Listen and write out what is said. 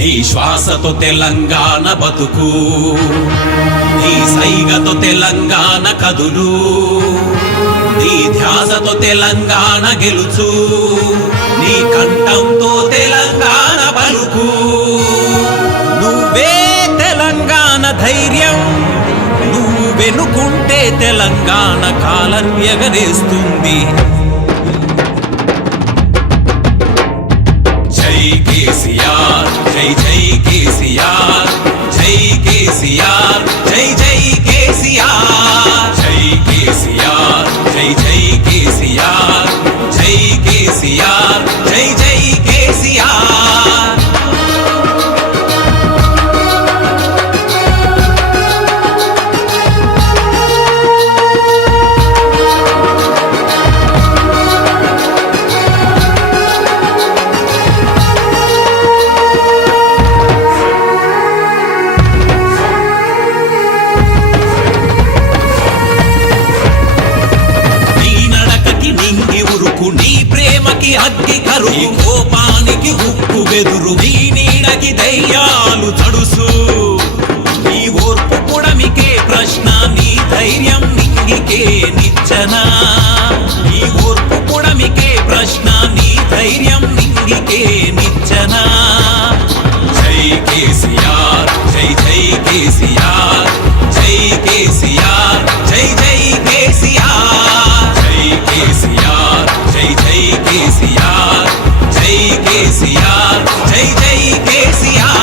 నీ శ్వాసతో తెలంగాణ బతుకు, నీ సైగతో తెలంగాణ కదులు, నీ ధ్యాసతో తెలంగాణ గెలుచు, నీ కంఠంతో తెలంగాణ పలుకు. నువ్వే తెలంగాణ ధైర్యం, నువ్వు వెనుకుంటే తెలంగాణ కాలం ఎగరేస్తుంది. జై కేసీఆర్, జై జై కేసీఆర్, జై కేసీఆర్, జై జై కేసీఆర్, జై కేసీఆర్, జై జై కేసీఆర్, జై కేసీఆర్, జై జై కేసీఆర్. నీ ప్రేమకి అగ్గి కరువు, కోపానికి ఉప్పు బెదురు, నీ నీడకి దయ్యాలు తడుసు. నీ ఓర్పు పుడమికే ప్రశ్న, నీ ధైర్యం నింగికే నిచ్చెన. నీ ఓర్పు పుడమికే ప్రశ్న, నీ ధైర్యం నింగికే నిచ్చెన. జై కేసీఆర్, జై జై కేసీఆర్, జై కేసీఆర్, జై జై కేసీఆర్, జై కేసీఆర్, జై జై కేసీఆర్, జై కేసీఆర్, జై జై కేసీఆర్.